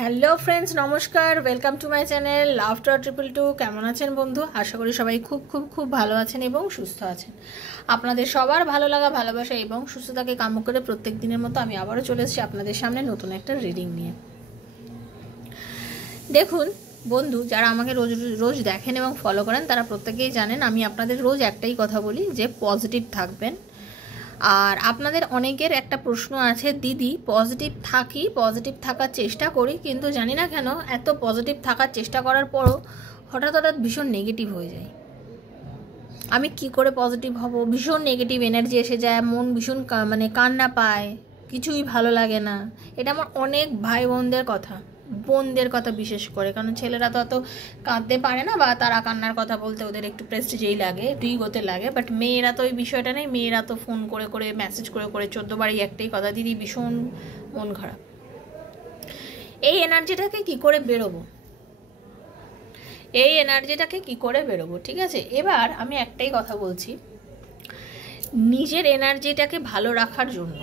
Hello friends, নমস্কার। Welcome to my channel laughter 222। কেমন আছেন বন্ধু? আশা করি সবাই খুব খুব খুব ভালো আছেন এবং সুস্থ আছেন। আপনাদের সবার ভালো লাগা, ভালোবাসা এবং সুস্থতাকে কাম্য করে প্রত্যেক দিনের মতো আমি আবারও চলে এসেছি আপনাদের সামনে নতুন একটা রিডিং নিয়ে। দেখুন বন্ধু, যারা আমাকে রোজ রোজ দেখেন এবং ফলো করেন তারা প্রত্যেকেই জানেন আমি আপনাদের রোজ একটাই কথা বলি যে পজিটিভ থাকবেন। আর আপনাদের অনেকের একটা প্রশ্ন আছে, দিদি পজিটিভ থাকি, পজিটিভ থাকার চেষ্টা করি, কিন্তু জানি না কেন এত পজিটিভ থাকার চেষ্টা করার পরও হঠাৎ হঠাৎ ভীষণ নেগেটিভ হয়ে যায়। আমি কি করে পজিটিভ হব? ভীষণ নেগেটিভ এনার্জি এসে যায়, মন ভীষণ কান্না পায়, কিছুই ভালো লাগে না। এটা আমার অনেক ভাই বোনদের কথা বিশেষ করে, কারণ ছেলেরা তো অত কাঁদতে পারে না বা তারা কান্নার কথা বলতে ওদের একটু প্রেস্টিজেই লাগে, একটু ইগোতে লাগে। বাট মেয়েরা তো ওই বিষয়টা নেই। মেয়েরা তো ফোন করে করে মেসেজ করে করে 14 বারই একটাই কথা, দিদি ভীষণ মন খারাপ। এই এনার্জিটাকে কি করে বেরোবো? ঠিক আছে, এবার আমি একটাই কথা বলছি, নিজের এনার্জিটাকে ভালো রাখার জন্য,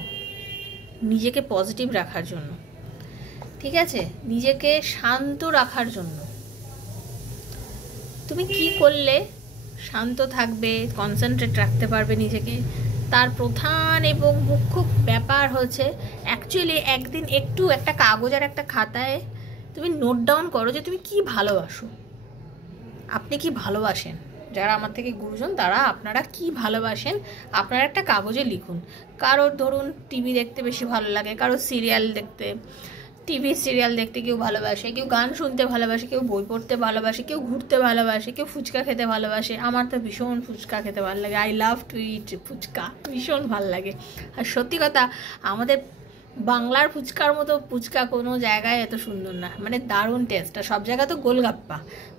নিজেকে পজিটিভ রাখার জন্য, ঠিক আছে, নিজেকে শান্ত রাখার জন্য তুমি কি করলে শান্ত থাকবে, কনসেন্ট্রেট রাখতে পারবে নিজেকে, তার প্রধান এবং মুখ্য ব্যাপার হচ্ছে অ্যাকচুয়ালি একদিন একটু একটা কাগজ আর একটা খাতায় তুমি নোট ডাউন করো যে তুমি কি ভালোবাসো, আপনি কি ভালোবাসেন। যারা আমার থেকে গুরুজন তারা আপনারা কি ভালোবাসেন আপনারা একটা কাগজে লিখুন। কারোর ধরুন টিভি দেখতে বেশি ভালো লাগে, কারোর টিভি সিরিয়াল দেখতে কেউ ভালোবাসে, কেউ গান শুনতে ভালোবাসে, কেউ বই পড়তে ভালোবাসে, কেউ ঘুরতে ভালোবাসে, কেউ ফুচকা খেতে ভালোবাসে। আমার তো ভীষণ ফুচকা খেতে ভালো লাগে, আই লাভ টু ইট ফুচকা, ভীষণ ভালো লাগে। আর সত্যি কথা, আমাদের বাংলার ফুচকার মতো ফুচকা কোনো জায়গায় এত সুন্দর না, মানে দারুণ টেস্ট। আর সব জায়গায় তো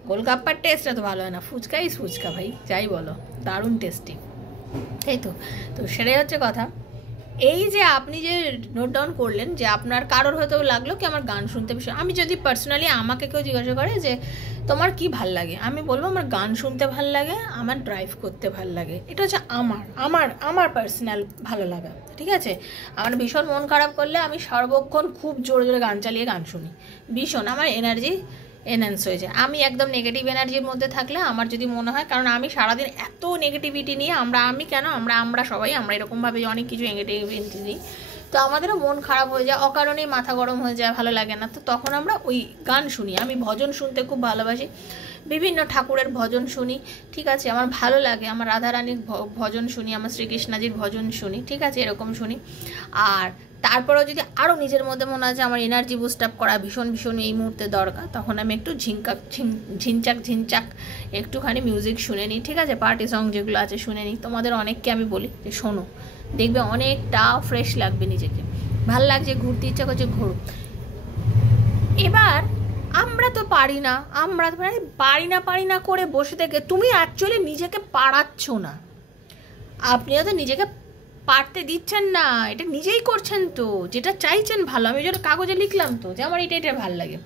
গোলগাপ্পার টেস্ট এত ভালো হয় না, ফুচকাই ফুচকা ভাই, যাই বলো, দারুণ টেস্টি, তাই তো। তো সেটাই হচ্ছে কথা। এই যে আপনি যে নোট ডাউন করলেন যে আপনার কারোর হয়তো লাগলো কি আমার গান শুনতে বেশি, আমি যদি পার্সোনালি আমাকে কেউ জিজ্ঞাসা করে যে তোমার কি ভাল লাগে, আমি বলবো আমার গান শুনতে ভাল লাগে, আমার ড্রাইভ করতে ভাল লাগে। এটা হচ্ছে আমার পার্সোনাল ভালো লাগা, ঠিক আছে। আমার ভীষণ মন খারাপ করলে আমি সর্বক্ষণ খুব জোরে জোরে গান চালিয়ে গান শুনি, ভীষণ আমার এনার্জি এনহ্যান্স হয়ে যায়। আমি একদম নেগেটিভ এনার্জির মধ্যে থাকলে আমার যদি মনে হয়, কারণ আমি সারাদিন এত নেগেটিভিটি নিয়ে আমরা সবাই এরকমভাবে অনেক কিছু নেগেটিভিটি নিই, তো আমাদেরও মন খারাপ হয়ে যায়, অকারণেই মাথা গরম হয়ে যায়, ভালো লাগে না। তো তখন আমরা ওই গান শুনি। আমি ভজন শুনতে খুব ভালোবাসি, বিভিন্ন ঠাকুরের ভজন শুনি, ঠিক আছে, আমার ভালো লাগে। আমার রাধারানীর ভজন শুনি, আমার শ্রীকৃষ্ণাজির ভজন শুনি, ঠিক আছে, এরকম শুনি। আর তারপরেও যদি আরও নিজের মধ্যে মনে হয় যে আমার এনার্জি বুস্ট আপ করা ভীষণ ভীষণ এই মুহূর্তে দরকার, তখন আমি একটু ঝিনচাক একটুখানি মিউজিক শুনে নিই, ঠিক আছে, পার্টি সং যেগুলো আছে শুনে নিই। তোমাদের অনেককে আমি বলি যে শোনো, দেখবে অনেকটা ফ্রেশ লাগবে, নিজেকে ভাল লাগছে, ঘুরতে ইচ্ছা করছে, ঘোরো। এবার আমরা তো পারি না করে বসে থেকে তুমি অ্যাকচুয়ালি নিজেকে পারাচ্ছ না, আপনিও তো নিজেকে পারতে দিচ্ছেন না, এটা নিজেই করছেন তো, যেটা চাইছেন ভালো। আমি যেটা কাগজে লিখলাম তো যে আমার এটা ভালো লাগে,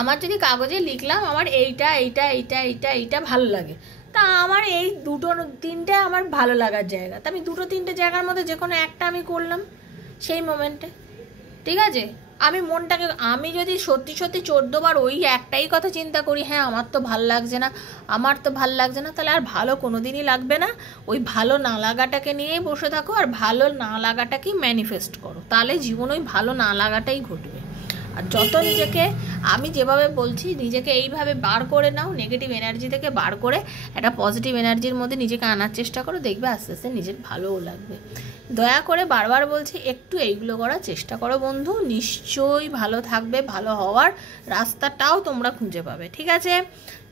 আমার যদি কাগজে লিখলাম আমার এইটা ভালো লাগে, তা আমার এই দুটো তিনটে আমার ভালো লাগার জায়গা, তা আমি দুটো তিনটে জায়গার মধ্যে যে কোনো একটা আমি করলাম সেই মোমেন্টে, ঠিক আছে। আমি যদি সত্যি 14 বার ওই একটাই কথা চিন্তা করি, হ্যাঁ আমার তো ভাল লাগছে না, তাহলে আর ভালো কোনোদিনই লাগবে না। ওই ভালো না লাগাটাকে নিয়েই বসে থাকো আর ভালো না লাগাটাকেই ম্যানিফেস্ট করো, তাহলে জীবন ওই ভালো না লাগাটাই ঘটবে। আর যত নিজেকে, আমি যেভাবে বলছি, নিজেকে এইভাবে বার করে নাও, নেগেটিভ এনার্জি থেকে বার করে একটা পজিটিভ এনার্জির মধ্যে নিজেকে আনার চেষ্টা করো, দেখবে আস্তে আস্তে নিজের ভালোও লাগবে। দয়া করে বারবার বলছি, একটু এইগুলো করার চেষ্টা করো বন্ধু, নিশ্চয়ই ভালো থাকবে, ভালো হওয়ার রাস্তাটাও তোমরা খুঁজে পাবে, ঠিক আছে।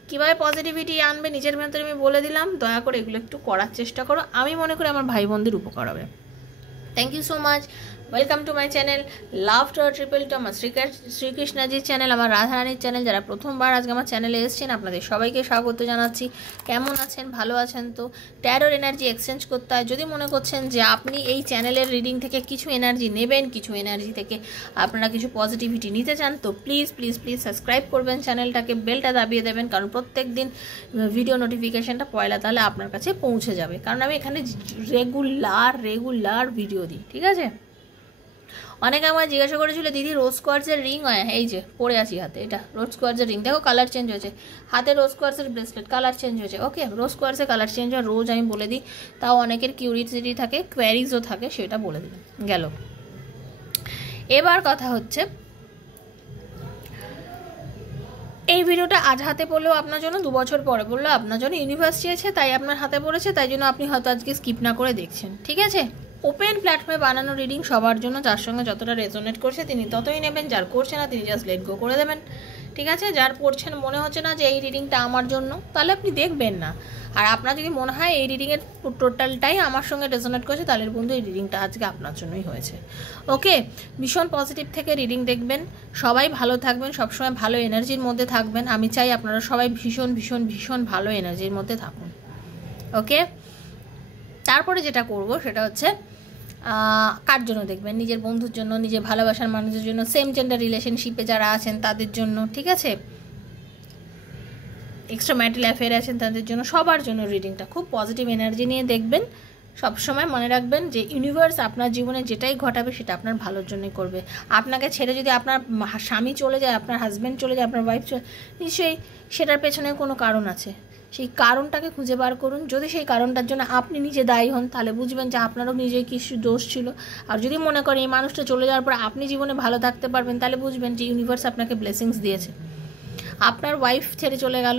কীভাবে পজিটিভিটি আনবে নিজের ভেতরে আমি বলে দিলাম, দয়া করে এগুলো একটু করার চেষ্টা করো, আমি মনে করি আমার ভাই বোনদের উপকার হবে। Thank you so much, welcome to my channel love to 222, আমার শ্রীকৃষ্ণাজির চ্যানেল, আমার রাধারানীর চ্যানেল। যারা প্রথমবার আজকে আমার চ্যানেলে এসেছেন আপনাদের সবাইকে স্বাগত জানাচ্ছি। কেমন আছেন? ভালো আছেন তো? ট্যারোর এনার্জি এক্সচেঞ্জ করতে হয়, যদি মনে করছেন যে আপনি এই চ্যানেলের রিডিং থেকে কিছু এনার্জি নেবেন, কিছু এনার্জি থেকে আপনারা কিছু পজিটিভিটি নিতে চান, তো প্লিজ সাবস্ক্রাইব করবেন চ্যানেলটাকে, বেলটা দাবিয়ে দেবেন, কারণ প্রত্যেক দিন ভিডিও নোটিফিকেশানটা পয়লা তাহলে আপনার কাছে পৌঁছে যাবে, কারণ আমি এখানে রেগুলার ভিডিও দিই, ঠিক আছে। অনেকে আমায় জিজ্ঞাসা করেছিল দিদি রোজ কোয়ার্টজের রিং হয়, এই যে পরে আছি হাতে, এটা রোজ কোয়ার্টজের রিং, দেখো কালার চেঞ্জ হয়েছে, হাতে রোজ কোয়ার্টজের ব্রেসলেট কালার চেঞ্জ হয়েছে। ওকে, রোজ কোয়ার্টজের কালার চেঞ্জ হয়, রোজ আমি বলে দিই, তাও অনেকের কিউরিসিটি থাকে, কোয়ারিজও থাকে, সেটা বলে দিলাম গেল। এবার কথা হচ্ছে, এই ভিডিওটা আজ হাতে পড়লেও আপনার জন্য, 2 বছর পরে পড়লেও আপনার জন্য, ইউনিভার্স চেয়েছে তাই আপনার হাতে পড়েছে, তাই জন্য আপনি হয়তো আজকে স্কিপ না করে দেখছেন, ঠিক আছে। ওপেন প্ল্যাটফর্মে বানানো রিডিং সবার জন্য, যার সঙ্গে যতটা রেজোনেট করছে তিনি ততই নেবেন, যার করছে না তিনি জাস্ট লেট গো করে দেবেন, ঠিক আছে। যার পড়ছেন মনে হচ্ছে না যে এই রিডিংটা আমার জন্য, তাহলে আপনি দেখবেন না। আর আপনার যদি মনে হয় এই রিডিংয়ের টোটালটাই আমার সঙ্গে রেজোনেট করছে, তাহলে বন্ধু এই রিডিংটা আজকে আপনার জন্যই হয়েছে। ওকে, ভীষণ পজিটিভ থেকে রিডিং দেখবেন, সবাই ভালো থাকবেন, সবসময় ভালো এনার্জির মধ্যে থাকবেন। আমি চাই আপনারা সবাই ভীষণ ভীষণ ভীষণ ভালো এনার্জির মধ্যে থাকুন। ওকে, তারপরে যেটা করব সেটা হচ্ছে কার জন্য দেখবেন, নিজের বন্ধুর জন্য, নিজের ভালোবাসার মানুষের জন্য, সেম জেন্ডার রিলেশনশিপে যারা আছেন তাদের জন্য, ঠিক আছে, এক্সট্রা ম্যারিটাল অ্যাফেয়ার আছেন তাদের জন্য, সবার জন্য রিডিংটা খুব পজিটিভ এনার্জি নিয়ে দেখবেন। সবসময় মনে রাখবেন যে ইউনিভার্স আপনার জীবনে যেটাই ঘটাবে সেটা আপনার ভালোর জন্যই করবে। আপনাকে ছেড়ে যদি আপনার স্বামী চলে যায়, আপনার হাজব্যান্ড চলে যায়, আপনার ওয়াইফ চলে, নিশ্চয়ই সেটার পেছনে কোনো কারণ আছে, সেই কারণটাকে খুঁজে বার করুন। যদি সেই কারণটার জন্য আপনি নিজে দায়ী হন, তাহলে বুঝবেন যে আপনারও নিজের কিছু দোষ ছিল। আর যদি মনে করেন এই মানুষটা চলে যাওয়ার পর আপনি জীবনে ভালো থাকতে পারবেন, তাহলে বুঝবেন যে ইউনিভার্স আপনাকে ব্লেসিংস দিয়েছে। আপনার ওয়াইফ ছেড়ে চলে গেল,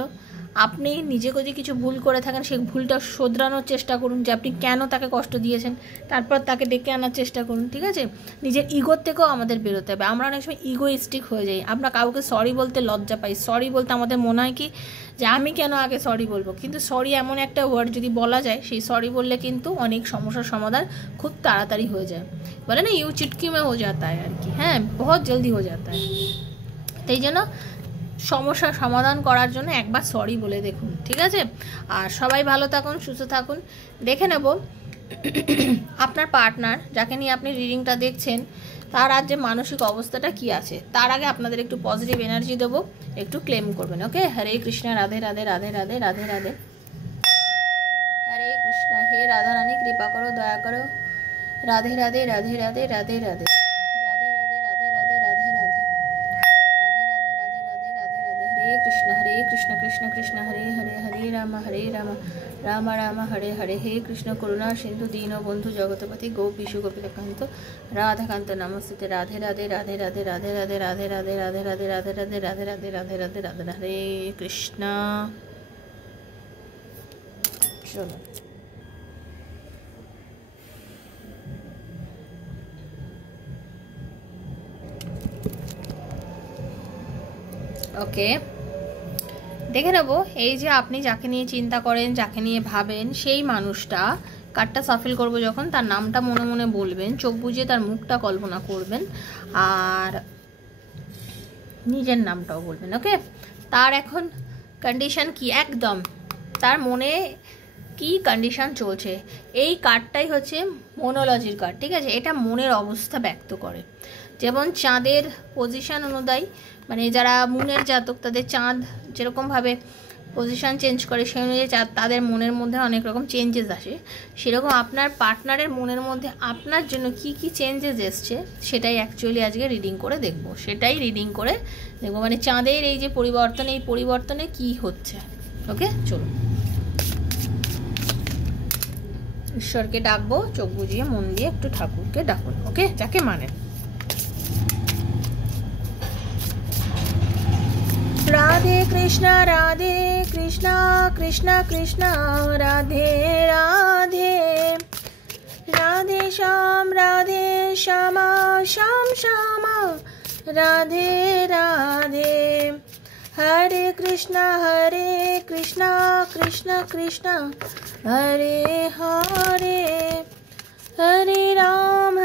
আপনি নিজে যদি কিছু ভুল করে থাকেন সেই ভুলটা শোধরানোর চেষ্টা করুন, যে আপনি কেন তাকে কষ্ট দিয়েছেন, তারপর তাকে ডেকে আনার চেষ্টা করুন, ঠিক আছে। নিজের ইগোর থেকেও আমাদের বেরোতে হবে। আমরা অনেক সময় ইগোইস্টিক হয়ে যাই, আমরা কাউকে সরি বলতে লজ্জা পাই, সরি বলতে আমাদের মনে হয় কি যে আমি কেন আগে সরি বলবো, কিন্তু সরি এমন একটা ওয়ার্ড যদি বলা যায়, সেই সরি বললে কিন্তু অনেক সমস্যার সমাধান খুব তাড়াতাড়ি হয়ে যায়। বলে না ইউ চিটকি মে হো যাতা হয় আর কি, হ্যাঁ বহুত জলদি হয়ে যাতা হয়। তাই জন্য সমস্যার সমাধান করার জন্য একবার সরি বলে দেখুন, ঠিক আছে। আর সবাই ভালো থাকুন, সুস্থ থাকুন। দেখে নেব আপনার পার্টনার যাকে নিয়ে আপনি রিডিংটা দেখছেন তার আজ যে মানসিক অবস্থাটা কি আছে। তার আগে আপনাদের একটু পজিটিভ এনার্জি দেবো, একটু ক্লেম করবেন। ওকে, হরে কৃষ্ণ, রাধে রাধে রাধে রাধে রাধে রাধে, হরে কৃষ্ণ। হে রাধা রানী কৃপা করো, দয়া করো, রাধে রাধে রাধে রাধে রাধে রাধে, हरे कृष्ण कृष्ण कृष्ण हरे हरे, हरे राम राम राम हरे हरे। हे कृष्ण करुणा सिंधु दीनबंधु जगतपति गोपीशु गोपीकांत राधाकांत नमस्ते। राधे राधे राधे राधे राधे राधे राधे राधे राधे राधे राधे राधे राधे राधे राधे राधे राधे हरे कृष्ण। चलो ওকে, দেখে নেব এই যে আপনি যাকে নিয়ে চিন্তা করেন, যাকে নিয়ে ভাবেন, সেই মানুষটা কার্ডটা সাফল করব যখন তার নামটা মনে মনে বলবেন, চোখ বুজিয়ে তার মুখটা কল্পনা করবেন আর নিজের নামটাও বলবেন। ওকে, তার এখন কন্ডিশন কি, একদম তার মনে কি কন্ডিশন চলছে, এই কার্ডটাই হচ্ছে মোনোলজির কার্ড, ঠিক আছে। এটা মনের অবস্থা ব্যক্ত করে। যেমন চাঁদের পজিশন অনুযায়ী, মানে যারা মুনের জাতক তাদের চাঁদ যেরকমভাবে পজিশন চেঞ্জ করে সেই অনুযায়ী চাঁদ তাদের মনের মধ্যে অনেক রকম চেঞ্জেস আসে, সেরকম আপনার পার্টনারের মনের মধ্যে আপনার জন্য কি কি চেঞ্জেস এসছে সেটাই অ্যাকচুয়ালি আজকে রিডিং করে দেখব, সেটাই রিডিং করে দেখব, মানে চাঁদের এই যে পরিবর্তন, এই পরিবর্তনে কি হচ্ছে। ওকে, চলুন ঈশ্বরকে ডাকবো, চোখ বুজিয়ে মন দিয়ে একটু ঠাকুরকে ডাকুন। ওকে, যাকে মানে राधे कृष्ण कृष्ण कृष्ण राधे राधे, राधे श्याम श्याम श्याम, राधे राधे। हरे कृष्ण कृष्ण कृष्ण हरे हरे, हरे राम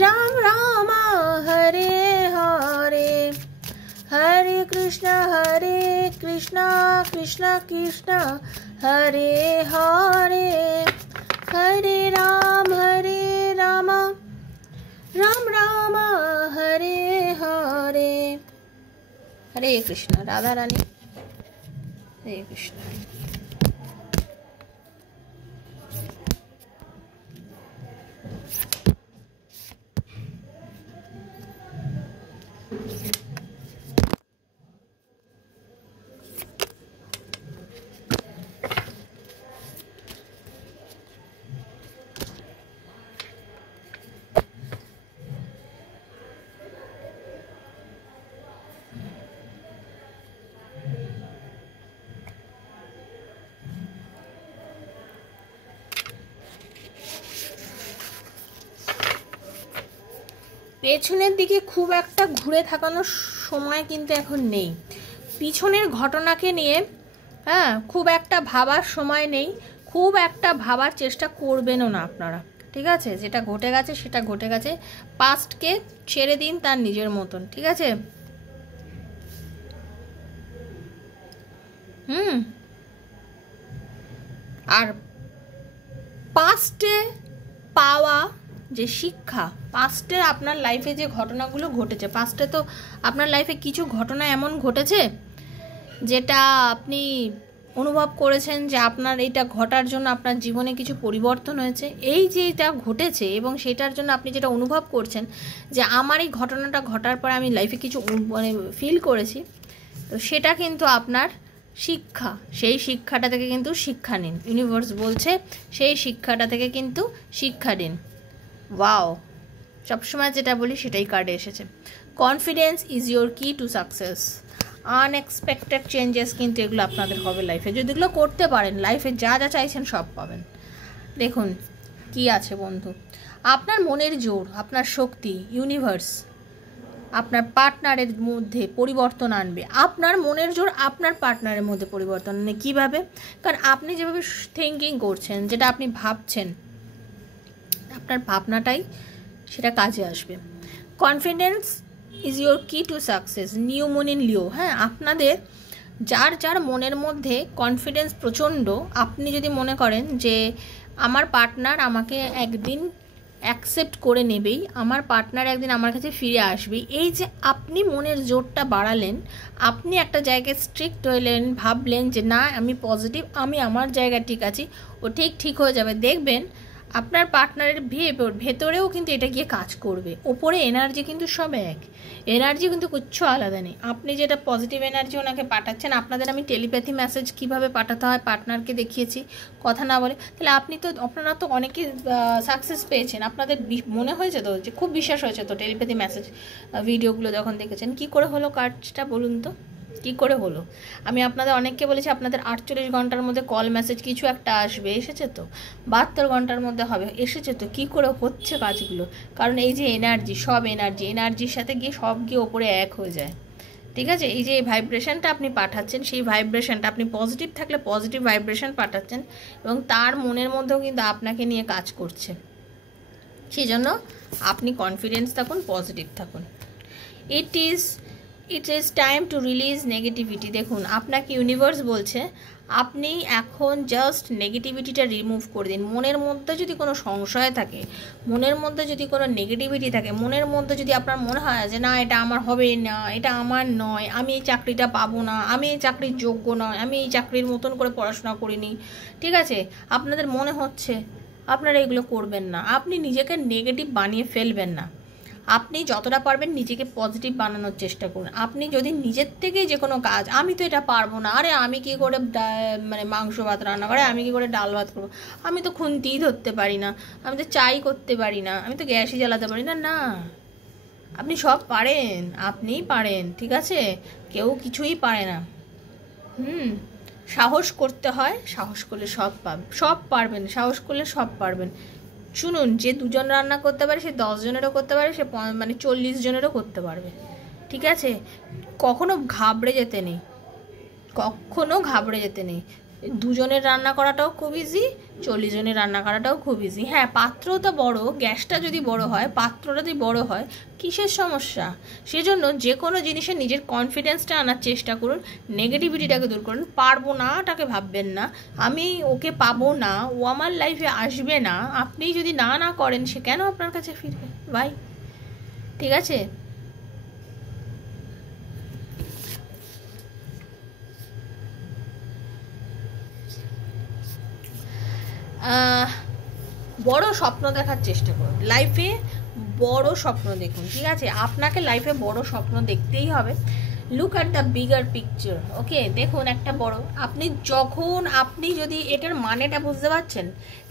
राम राम हरे हरे, हरे कृष्ण कृष्ण कृष्ण हरे हरे, हरे राम राम राम हरे हरे। हरे कृष्ण। राधा रानी, हरे कृष्ण। পেছনের দিকে খুব একটা ঘুরে থাকানোর সময় কিন্তু এখন নেই। পিছনের ঘটনাকে নিয়ে খুব একটা ভাবার সময় নেই, খুব একটা ভাবার চেষ্টা করবেনও না আপনারা, ঠিক আছে? যেটা ঘটে গেছে সেটা ঘটে গেছে, পাস্টকে ছেড়ে দিন তার নিজের মতন, ঠিক আছে? আর পাস্টে পাওয়া যে শিক্ষা, পাস্টে আপনার লাইফে যে ঘটনাগুলো ঘটেছে, পাস্টে তো আপনার লাইফে কিছু ঘটনা এমন ঘটেছে যেটা আপনি অনুভব করেছেন যে আপনার এইটা ঘটার জন্য আপনার জীবনে কিছু পরিবর্তন হয়েছে। এই যে এটা ঘটেছে এবং সেটার জন্য আপনি যেটা অনুভব করছেন যে আমার এই ঘটনাটা ঘটার পরে আমি লাইফে কিছু মানে ফিল করেছি, তো সেটা কিন্তু আপনার শিক্ষা। সেই শিক্ষাটা থেকে কিন্তু শিক্ষা নিন। ইউনিভার্স বলছে সেই শিক্ষাটা থেকে কিন্তু শিক্ষা নিন। ওয়াও, সবসময় যেটা বলি সেটাই কার্ডে এসেছে। Confidence is your key to success. Unexpected changes কিন্তু এগুলো আপনাদের হবে লাইফে। যদি এগুলো করতে পারেন, লাইফে যা যা চাইছেন সব পাবেন। দেখুন কি আছে বন্ধু, আপনার মনের জোর, আপনার শক্তি, ইউনিভার্স আপনার পার্টনারের মধ্যে পরিবর্তন আনবে। আপনার মনের জোর আপনার পার্টনারের মধ্যে পরিবর্তন আনবে। কীভাবে? কারণ আপনি যেভাবে থিঙ্কিং করছেন, যেটা আপনি ভাবছেন, আপনার ভাবনাটাই সেটা কাজে আসবে। Confidence is your key to success. New moon in Leo. আপনাদের যার যার মনের মধ্যে কনফিডেন্স প্রচণ্ড, আপনি যদি মনে করেন যে আমার পার্টনার আমাকে একদিন অ্যাকসেপ্ট করে নেবেই, আমার পার্টনার একদিন আমার কাছে ফিরে আসবেই, এই যে আপনি মনের জোরটা বাড়ালেন, আপনি একটা জায়গায় স্ট্রিক্ট হইলেন, ভাবলেন যে না আমি পজিটিভ, আমি আমার জায়গায় ঠিক আছি, ও ঠিক হয়ে যাবে। দেখবেন আপনার পার্টনারের ভেতরেও কিন্তু এটা গিয়ে কাজ করবে। ওপরে এনার্জি কিন্তু সব এক, এনার্জি কিন্তু কিচ্ছু আলাদা নেই। আপনি যেটা পজিটিভ এনার্জি ওনাকে পাঠাচ্ছেন, আপনাদের আমি টেলিপ্যাথি মেসেজ কিভাবে পাঠাতে হয় পার্টনারকে দেখিয়েছি কথা না বলে। তাহলে আপনারা তো অনেকে সাকসেস পেয়েছেন, আপনাদের মনে হয়েছে তো যে খুব বিশ্বাস হয়েছে তো টেলিপ্যাথি মেসেজ ভিডিওগুলো যখন দেখেছেন। কি করে হলো কাজটা বলুন তো, কি করে হলো? আমি আপনাদের অনেককে বলেছি আপনাদের 48 ঘন্টার মধ্যে কল মেসেজ কিছু একটা আসবে, এসেছে তো। 72 ঘন্টার মধ্যে হবে, এসেছে তো। কি করে হচ্ছে কাজগুলো? কারণ এই যে এনার্জি, সব এনার্জির সাথে গিয়ে সব গিয়ে ওপরে এক হয়ে যায়, ঠিক আছে? এই যে এই ভাইব্রেশনটা আপনি পাঠাচ্ছেন, সেই ভাইব্রেশনটা আপনি পজিটিভ থাকলে পজিটিভ ভাইব্রেশন পাঠাচ্ছেন এবং তার মনের মধ্যেও কিন্তু আপনাকে নিয়ে কাজ করছে। সেই জন্য আপনি কনফিডেন্স থাকুন, পজিটিভ থাকুন। It is time to release negativity. দেখুন আপনাকে ইউনিভার্স বলছে আপনি এখন জাস্ট নেগেটিভিটিটা রিমুভ করে দিন। মনের মধ্যে যদি কোনো সংশয় থাকে, মনের মধ্যে যদি কোনো নেগেটিভিটি থাকে, মনের মধ্যে যদি আপনার মনে হয় যে না এটা আমার হবে না, এটা আমার নয়, আমি এই চাকরিটা পাবো না, আমি এই চাকরির যোগ্য নয়, আমি এই চাকরির মতন করে পড়াশোনা করিনি, ঠিক আছে, আপনাদের মনে হচ্ছে, আপনারা এগুলো করবেন না। আপনি নিজেকে নেগেটিভ বানিয়ে ফেলবেন না। আপনি যতটা পারবেন নিজেকে পজিটিভ বানানোর চেষ্টা করুন। আপনি যদি নিজের থেকেই যে কোনো কাজ, আমি তো এটা পারবো না, আরে আমি কি করে মানে মাংস ভাত রান্না করে, আমি কি করে ডাল ভাত করবো, আমি তো খুন্তিই ধরতে পারি না, আমি তো চাই করতে পারি না, আমি তো গ্যাসই জ্বালাতে পারি না, না, আপনি সব পারেন, আপনিই পারেন, ঠিক আছে? কেউ কিছুই পারে না। সাহস করতে হয়, সাহস করলে সব পারবেন, সাহস করলে সব পারবেন। শুনুন, যে 2 জন রান্না করতে পারে সে 10 জনেরও করতে পারে, সে মানে 40 জনেরও করতে পারবে, ঠিক আছে? কখনো ঘাবড়ে যেতে নেই, কখনো ঘাবড়ে যেতে নেই। 2 জনের রান্না করাটাও খুব ইজি, 40 জনের রান্না করাটাও খুব ইজি। হ্যাঁ, পাত্রটা বড়, গ্যাসটা যদি বড় হয়, পাত্রটা যদি বড় হয়, কিসের সমস্যা? সেজন্য যে কোনো জিনিসে নিজের কনফিডেন্সটা আনার চেষ্টা করুন, নেগেটিভিটিটাকে দূর করুন। পারবো না টাকে ভাববেন না, আমি ওকে পাবো না, ও আমার লাইফে আসবে না। আপনি যদি না করেন, সে কেন আপনার কাছে ফিরবে ভাই? ঠিক আছে? বড় স্বপ্ন দেখার চেষ্টা করুন লাইফে, বড় স্বপ্ন দেখুন, ঠিক আছে? আপনাকে লাইফে বড় স্বপ্ন দেখতেই হবে। Look at the bigger picture, okay? দেখুন একটা বড়, আপনি যদি এটার মানেটা বুঝতে পারছেন,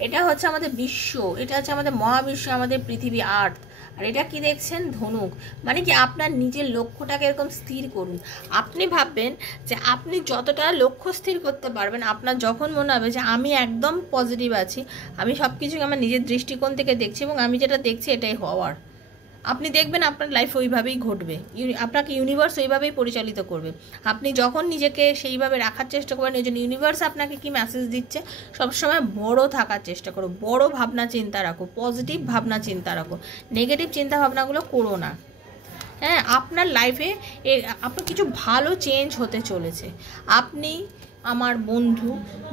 এটা হচ্ছে আমাদের বিশ্ব, এটা হচ্ছে আমাদের মহাবিশ্ব, আমাদের পৃথিবী আর্থ। আর এটা কি দেখছেন? ধনুক। মানে কি আপনার নিজের লক্ষ্যটাকে এরকম স্থির করুন। আপনি ভাববেন যে আপনি যতটা লক্ষ্য স্থির করতে পারবেন, আপনার যখন মনে হবে যে আমি একদম পজিটিভ আছি, আমি সব কিছুকে আমার নিজের দৃষ্টিকোণ থেকে দেখছি এবং আমি যেটা দেখছি এটাই হওয়ার, আপনি দেখবেন আপনার লাইফ ওইভাবেই ঘটবে, আপনাকে ইউনিভার্স ওইভাবেই পরিচালিত করবে। আপনি যখন নিজেকে সেইভাবে রাখার চেষ্টা করবেন, এই জন্য ইউনিভার্স আপনাকে কি মেসেজ দিচ্ছে, সবসময় বড় থাকার চেষ্টা করো, বড় ভাবনা চিন্তা রাখো, পজিটিভ ভাবনা চিন্তা রাখো, নেগেটিভ চিন্তা ভাবনাগুলো করো না। হ্যাঁ, আপনার লাইফে আপনার কিছু ভালো চেঞ্জ হতে চলেছে। আপনি আমার বন্ধু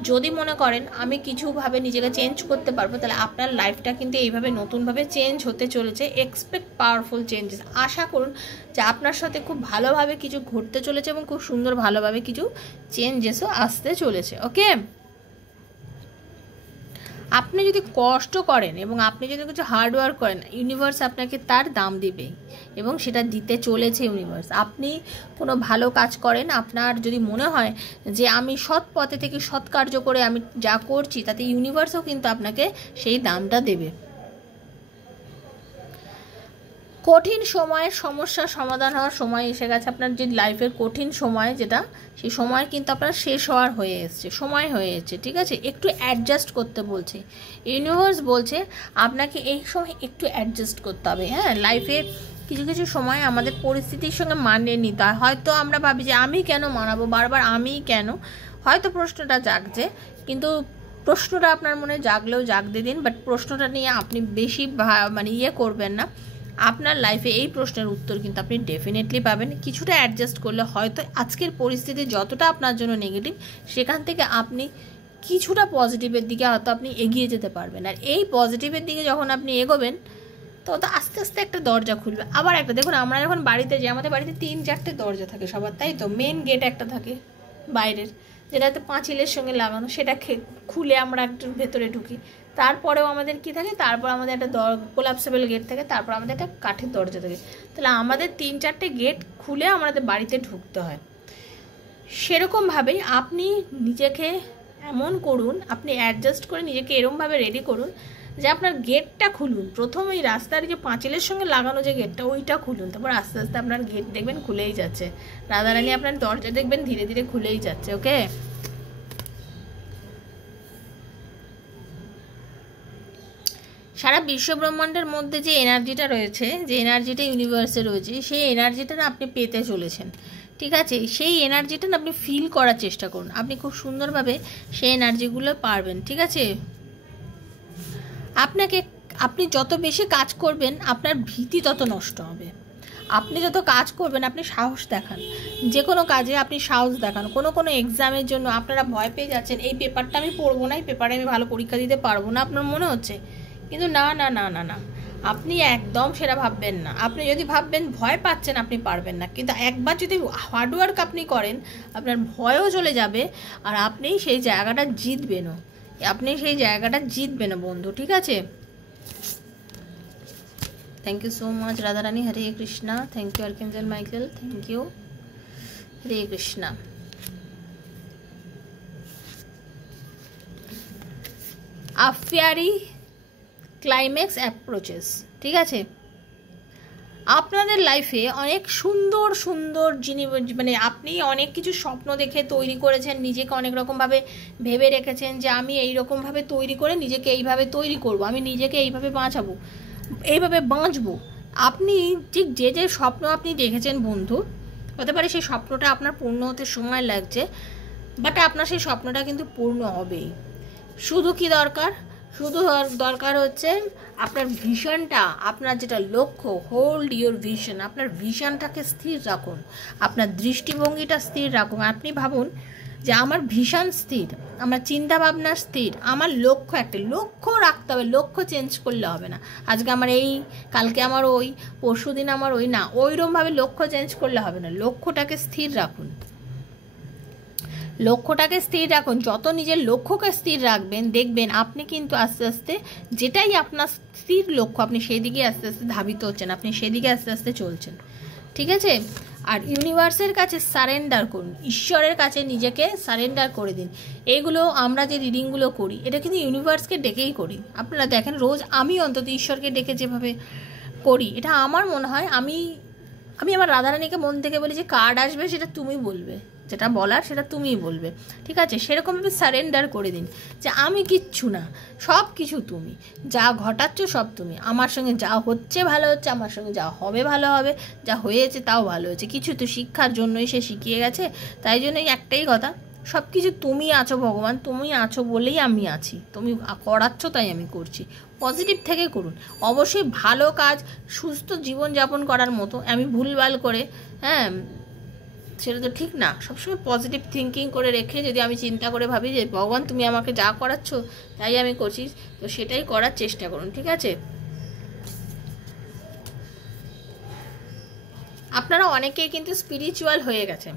যদি মনে করেন আমি কিছুভাবে নিজেকে চেঞ্জ করতে পারবো, তাহলে আপনার লাইফটা কিন্তু এইভাবে নতুনভাবে চেঞ্জ হতে চলেছে। এক্সপেক্ট পাওয়ারফুল চেঞ্জেস, আশা করুন যে আপনার সাথে খুব ভালোভাবে কিছু ঘটতে চলেছে এবং খুব সুন্দর ভালোভাবে কিছু চেঞ্জেসও আসতে চলেছে, ওকে? আপনি যদি কষ্ট করেন এবং আপনি যদি কিছু হার্ডওয়ার্ক করেন, ইউনিভার্স আপনাকে তার দাম দিবে এবং সেটা দিতে চলেছে ইউনিভার্স। আপনি কোনো ভালো কাজ করেন, আপনার যদি মনে হয় যে আমি সৎ পথে থেকে সৎ কার্য করে আমি যা করছি, তাতে ইউনিভার্সও কিন্তু আপনাকে সেই দামটা দেবে। কঠিন সময়ের সমস্যার সমাধান হওয়ার সময় এসে গেছে। আপনার যে লাইফের কঠিন সময় যেটা, সেই সময় কিন্তু আপনার শেষ হওয়ার হয়ে এসছে, সময় হয়ে এসছে, ঠিক আছে? একটু অ্যাডজাস্ট করতে বলছে ইউনিভার্স, বলছে আপনাকে এই সময় একটু অ্যাডজাস্ট করতে হবে। হ্যাঁ, লাইফে কিছু কিছু সময় আমাদের পরিস্থিতির সঙ্গে মানিয়ে নিতে হয়। হয়তো আমরা ভাবি যে আমি কেন মানাবো, বারবার আমি কেন, হয়তো প্রশ্নটা জাগছে, কিন্তু প্রশ্নটা আপনার মনে জাগলেও জাগতে দিন, বাট প্রশ্নটা নিয়ে আপনি বেশি মানে করবেন না। আপনার লাইফে এই প্রশ্নের উত্তর কিন্তু আপনি ডেফিনেটলি পাবেন। কিছুটা অ্যাডজাস্ট করলে হয়তো আজকের পরিস্থিতি যতটা আপনার জন্য নেগেটিভ, সেখান থেকে আপনি কিছুটা পজিটিভের দিকে হয়তো আপনি এগিয়ে যেতে পারবেন। আর এই পজিটিভের দিকে যখন আপনি এগোবেন, তো আস্তে আস্তে একটা দরজা খুলবে। আবার একটা দেখুন, আমরা যখন বাড়িতে যাই, আমাদের বাড়িতে 3-4টে দরজা থাকে সবার, তাই তো? মেন গেট একটা থাকে বাইরের, যেটাতে পাঁচিলের সঙ্গে লাগানো, সেটা খুলে আমরা একটু ভেতরে ঢুকি। তারপরেও আমাদের কি থাকে, তারপর আমাদের একটা কোলাপসেবল গেট থাকে, তারপর আমাদের একটা কাঠের দরজা থাকে। তাহলে আমাদের 3-4টে গেট খুলে আমাদের বাড়িতে ঢুকতে হয়। সেরকমভাবেই আপনি নিজেকে এমন করুন, আপনি অ্যাডজাস্ট করে নিজেকে এরমভাবে রেডি করুন যে আপনার গেটটা খুলুন। প্রথম ওই রাস্তার যে পাঁচিলের সঙ্গে লাগানো যে গেটটা, ওইটা খুলুন। তারপর আস্তে আস্তে আপনার গেট দেখবেন খুলেই যাচ্ছে, রাধারানী আপনার দরজা দেখবেন ধীরে ধীরে খুলেই যাচ্ছে, ওকে? সারা বিশ্ব ব্রহ্মাণ্ডের মধ্যে যে এনার্জিটা রয়েছে, যে এনার্জিটা ইউনিভার্সে রয়েছে, সেই এনার্জিটা আপনি পেতে চলেছেন, ঠিক আছে? সেই এনার্জিটা আপনি ফিল করার চেষ্টা করুন, আপনি খুব সুন্দরভাবে সেই এনার্জিগুলো পারবেন, ঠিক আছে? আপনি যত বেশি কাজ করবেন, আপনার ভীতি তত নষ্ট হবে। আপনি যত কাজ করবেন, আপনি সাহস দেখান, যে কোনো কাজে আপনি সাহস দেখান। কোনো এক্সামের জন্য আপনারা ভয় পেয়ে যাচ্ছেন, এই পেপারটা আমি পড়বো না, এই পেপারে আমি ভালো পরীক্ষা দিতে পারবো না, আপনার মনে হচ্ছে, কিন্তু না না না না না, আপনি একদম সেটা ভাববেন না। আপনি যদি ভাববেন ভয় পাচ্ছেন, আপনি পারবেন না, কিন্তু একবার যদি হার্ডওয়ার্ক আপনি করেন, আপনার ভয়ও চলে যাবে আর আপনি সেই জায়গাটা জিতবেনও, বন্ধু, ঠিক আছে? Thank you so much Radharani. Hare Krishna. Thank you archangel Michael. Thank you. Hare Krishna. A fairy climax approaches, ঠিক আছে? আপনাদের লাইফে অনেক সুন্দর সুন্দর জিনিস, মানে আপনি অনেক কিছু স্বপ্ন দেখে তৈরি করেছেন, নিজেকে অনেক রকমভাবে ভেবে রেখেছেন যে আমি এই রকমভাবে তৈরি করে নিজেকে এইভাবে তৈরি করব, আমি নিজেকে এইভাবে বাঁচাবো, এইভাবে বাঁচবো। আপনি ঠিক যে স্বপ্ন আপনি দেখেছেন বন্ধু, হতে পারে সেই স্বপ্নটা আপনার পূর্ণ হতে সময় লাগছে, বাট আপনার সেই স্বপ্নটা কিন্তু পূর্ণ হবেই। শুধু কি দরকার? শুধু দরকার হচ্ছে আপনার ভিশনটা, আপনার যেটা লক্ষ্য, হোল্ড ইউর ভিশন, আপনার ভিশনটাকে স্থির রাখুন, আপনার দৃষ্টিভঙ্গিটা স্থির রাখুন। আপনি ভাবুন যে আমার ভিশন স্থির, আমার চিন্তা ভাবনা স্থির, আমার লক্ষ্য, একটা লক্ষ্য রাখতে হবে, লক্ষ্য চেঞ্জ করলে হবে না। আজকে আমার এই, কালকে আমার ওই, পরশু দিন আমার ওই, না, ওইরকমভাবে লক্ষ্য চেঞ্জ করলে হবে না, লক্ষ্যটাকে স্থির রাখুন। লক্ষ্যটাকে স্থির রাখুন। যত নিজের লক্ষ্যকে স্থির রাখবেন, দেখবেন আপনি কিন্তু আস্তে আস্তে যেটাই আপনার স্থির লক্ষ্য, আপনি সেই দিকে আস্তে আস্তে ধাবিত হচ্ছেন, আপনি সেদিকে আস্তে আস্তে চলছেন। ঠিক আছে? আর ইউনিভার্সের কাছে সারেন্ডার করুন, ঈশ্বরের কাছে নিজেকে সারেন্ডার করে দিন। এইগুলো আমরা যে রিডিংগুলো করি, এটা কিন্তু ইউনিভার্সকে ডেকেই করি। আপনারা দেখেন রোজ আমি অন্তত ঈশ্বরকে ডেকে যেভাবে করি, এটা আমার মনে হয় আমি আমার রাধারানীকে মন থেকে বলি যে কার্ড আসবে সেটা তুমি বলবে, যেটা বলার সেটা তুমিই বলবে। ঠিক আছে? সেরকমভাবে সারেন্ডার করে দিন যে আমি কিচ্ছু না, সব কিছু তুমি, যা ঘটাচ্ছ সব তুমি, আমার সঙ্গে যা হচ্ছে ভালো হচ্ছে, আমার সঙ্গে যা হবে ভালো হবে, যা হয়েছে তাও ভালো হয়েছে, কিছু তো শিক্ষার জন্যই সে শিখিয়ে গেছে। তাই জন্যই একটাই কথা, সব কিছু তুমি আছো ভগবান, তুমি আছো বলেই আমি আছি, তুমি করাচ্ছ তাই আমি করছি। পজিটিভ থেকে করুন, অবশ্যই ভালো কাজ, সুস্থ জীবনযাপন করার মতো। আমি ভুলভাল করে, হ্যাঁ সেটা তো ঠিক না। সবসময় পজিটিভ থিঙ্কিং করে রেখে যদি আমি চিন্তা করে ভাবি যে ভগবান তুমি আমাকে যা করাচ্ছ তাই আমি করছি, তো সেটাই করার চেষ্টা করুন। ঠিক আছে? আপনারা অনেকেই কিন্তু স্পিরিচুয়াল হয়ে গেছে।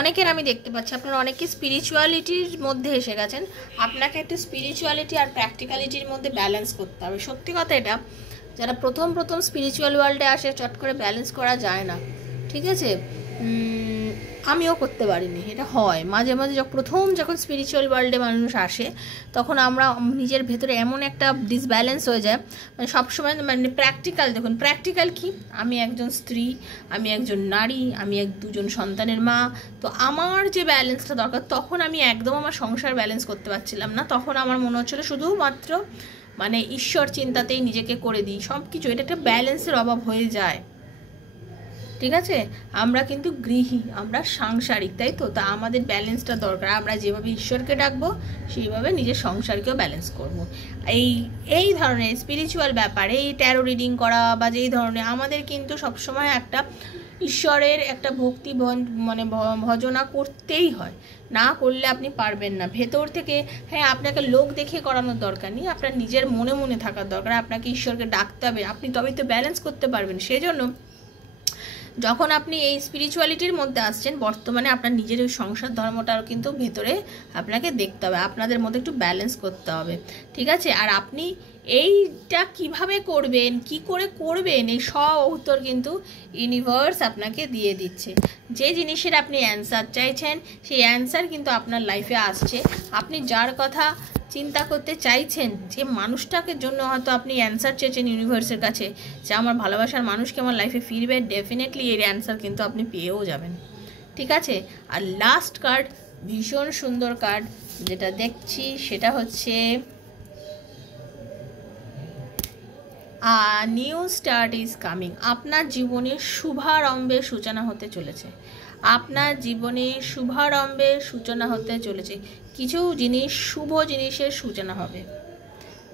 অনেকের আমি দেখতে পাচ্ছি আপনারা অনেকে স্পিরিচুয়ালিটির মধ্যে এসে গেছেন। আপনাকে একটু স্পিরিচুয়ালিটি আর প্র্যাকটিক্যালিটির মধ্যে ব্যালেন্স করতে হবে। সত্যি কথা এটা, যারা প্রথম স্পিরিচুয়াল ওয়ার্ল্ডে আসে চট করে ব্যালেন্স করা যায় না। ঠিক আছে? আমিও করতে পারিনি, এটা হয় মাঝে মাঝে। যখন স্পিরিচুয়াল ওয়ার্ল্ডে মানুষ আসে তখন আমরা নিজের ভেতরে এমন একটা ডিসব্যালেন্স হয়ে যায়, মানে সবসময় মানে প্র্যাকটিক্যাল। দেখুন প্র্যাকটিক্যাল কি, আমি একজন স্ত্রী, আমি একজন নারী, আমি দুজন সন্তানের মা, তো আমার যে ব্যালেন্সটা দরকার তখন আমি একদম আমার সংসার ব্যালেন্স করতে পারছিলাম না। তখন আমার মনে হচ্ছিল শুধুমাত্র মানে ঈশ্বর চিন্তাতেই নিজেকে করে দিই সব কিছু, এটা একটা ব্যালেন্সের অভাব হয়ে যায়। ঠিক আছে? আমরা কিন্তু গৃহী, আমরা সাংসারিক, তাই তো? তা আমাদের ব্যালেন্সটা দরকার। আমরা যেভাবে ঈশ্বরকে ডাকবো সেইভাবে নিজের সংসারকেও ব্যালেন্স করব। এই ধরনের স্পিরিচুয়াল ব্যাপার, এই ট্যারো রিডিং করা বা যেই ধরনের, আমাদের কিন্তু সবসময় একটা ঈশ্বরের একটা ভক্তি মানে ভজনা করতেই হয়, না করলে আপনি পারবেন না ভেতর থেকে। হ্যাঁ, আপনাকে লোক দেখে করানোর দরকার নেই, আপনার নিজের মনে মনে থাকার দরকার। আপনাকে ঈশ্বরকে ডাকতে হবে, আপনি তবেই তো ব্যালেন্স করতে পারবেন। সেই জন্য যখন আপনি এই স্পিরিচুয়ালিটির মধ্যে আসছেন, বর্তমানে আপনার নিজের ওই সংসার ধর্মটাও কিন্তু ভেতরে আপনাকে দেখতে হবে, আপনাদের মধ্যে একটু ব্যালেন্স করতে হবে। ঠিক আছে? আর আপনি এইটা কিভাবে করবেন, কি করে করবেন, এই সব উত্তর কিন্তু ইউনিভার্স আপনাকে দিয়ে দিচ্ছে। যে জিনিসের আপনি অ্যান্সার চাইছেন সেই অ্যান্সার কিন্তু আপনার লাইফে আসছে। আপনি যার কথা চিন্তা করতে চাইছেন, যে মানুষটাকে জন্য হয়তো আপনি অ্যান্সার চেয়েছেন ইউনিভার্সের কাছে, যে আমার ভালোবাসার মানুষকে আমার লাইফে ফিরবে, ডেফিনেটলি এর অ্যান্সার কিন্তু আপনি পেয়েও যাবেন। ঠিক আছে? আর লাস্ট কার্ড, ভীষণ সুন্দর কার্ড যেটা দেখছি সেটা হচ্ছে নিউ স্টার্ট ইজ কামিং। আপনার জীবনে শুভারম্ভের সূচনা হতে চলেছে, আপনার জীবনে শুভারম্ভের সূচনা হতে চলেছে। কিছু জিনিস, শুভ জিনিসের সূচনা হবে।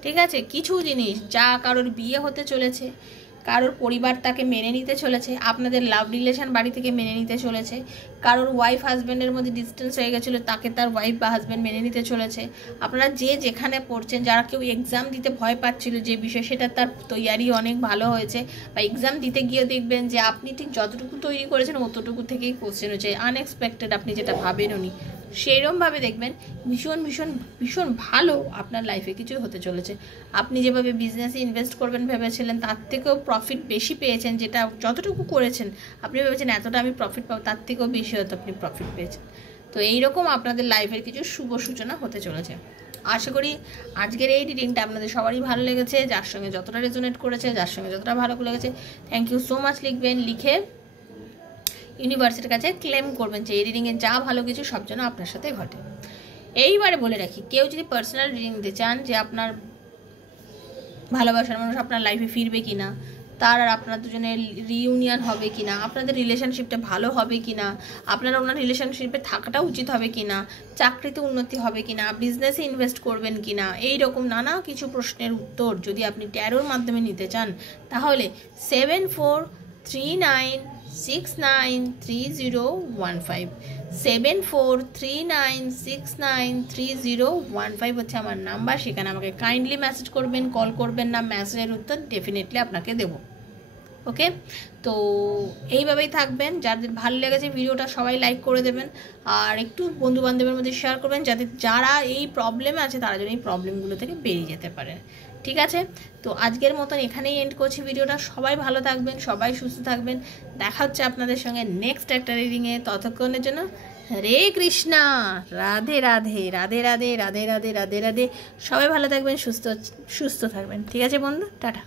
ঠিক আছে? কিছু জিনিস, যা কারোর বিয়ে হতে চলেছে, কারোর পরিবার তাকে মেনে নিতে চলেছে, আপনাদের লাভ রিলেশন বাড়ি থেকে মেনে নিতে চলেছে, কারোর ওয়াইফ হাজব্যান্ডের মধ্যে ডিস্টেন্স হয়ে গেছিলো তাকে তার ওয়াইফ বা হাজব্যান্ড মেনে নিতে চলেছে। আপনারা যে যেখানে পড়ছেন, যারা কেউ এক্সাম দিতে ভয় পাচ্ছিল যে বিষয়, সেটা তার তৈয়ারি অনেক ভালো হয়েছে, বা এক্সাম দিতে গিয়ে দেখবেন যে আপনি ঠিক যতটুকু তৈরি করেছেন অতটুকু থেকেই কোশ্চেন হচ্ছে, আনএক্সপেক্টেড, আপনি যেটা ভাবেননি সেইরকমভাবে দেখবেন ভীষণ ভীষণ ভীষণ ভালো আপনার লাইফে কিছু হতে চলেছে। আপনি যেভাবে বিজনেসে ইনভেস্ট করবেন ভেবেছিলেন, তার থেকেও প্রফিট বেশি পেয়েছেন। যেটা যতটুকু করেছেন আপনি ভেবেছেন এতটা আমি প্রফিট পাবো, তার থেকেও বেশি হয়তো আপনি প্রফিট পেয়েছেন। তো এইরকম আপনাদের লাইফের কিছু শুভ সূচনা হতে চলেছে। আশা করি আজকের এই রিডিংটা আপনাদের সবারই ভালো লেগেছে, যার সঙ্গে যতটা রেজোনেট করেছে, যার সঙ্গে যতটা ভালো লেগেছে, থ্যাংক ইউ সো মাচ। লিখবেন, লিখে ইউনিভার্সের কাছে ক্লেম করবেন যে এই রিডিংয়ে যা ভালো কিছু সব যেন আপনার সাথে ঘটে। এইবারে বলে রাখি, কেউ যদি পার্সোনাল রিডিং দিতে চান যে আপনার ভালোবাসার মানুষ আপনার লাইফে ফিরবে কিনা, তার আর আপনার দুজনের রিইউনিয়ন হবে কিনা, আপনাদের রিলেশনশিপটা ভালো হবে কিনা, আপনারা ওনার রিলেশনশিপে থাকাটা উচিত হবে কিনা, চাকরিতে উন্নতি হবে কিনা, বিজনেসে ইনভেস্ট করবেন কিনা, এই রকম নানা কিছু প্রশ্নের উত্তর যদি আপনি ট্যারোর মাধ্যমে নিতে চান, তাহলে 7439693015 7439693015 হচ্ছে আমার নাম্বার। সেখানে আমাকে কাইন্ডলি মেসেজ করবেন, কল করবেন না, মেসেজের উত্তর ডেফিনেটলি আপনাকে দেবো। ওকে, তো এইভাবেই থাকবেন। যাদের ভালো লেগেছে ভিডিওটা সবাই লাইক করে দেবেন, আর একটু বন্ধুবান্ধবের মধ্যে শেয়ার করবেন, যাতে যারা এই প্রবলেমে আছে তারা যেন এই প্রবলেমগুলো থেকে বেরিয়ে যেতে পারে। ঠিক আছে, তো আজকের মতন এখানেই এন্ড করছি ভিডিওটা। সবাই ভালো থাকবেন, সবাই সুস্থ থাকবেন। দেখা হচ্ছে আপনাদের সঙ্গে নেক্সট একটা রিডিংয়ে। ততক্ষণের জন্য হরে কৃষ্ণা, রাধে রাধে, রাধে রাধে, রাধে রাধে, রাধে রাধে। সবাই ভালো থাকবেন, সুস্থ থাকবেন। ঠিক আছে বন্ধু, টাটা।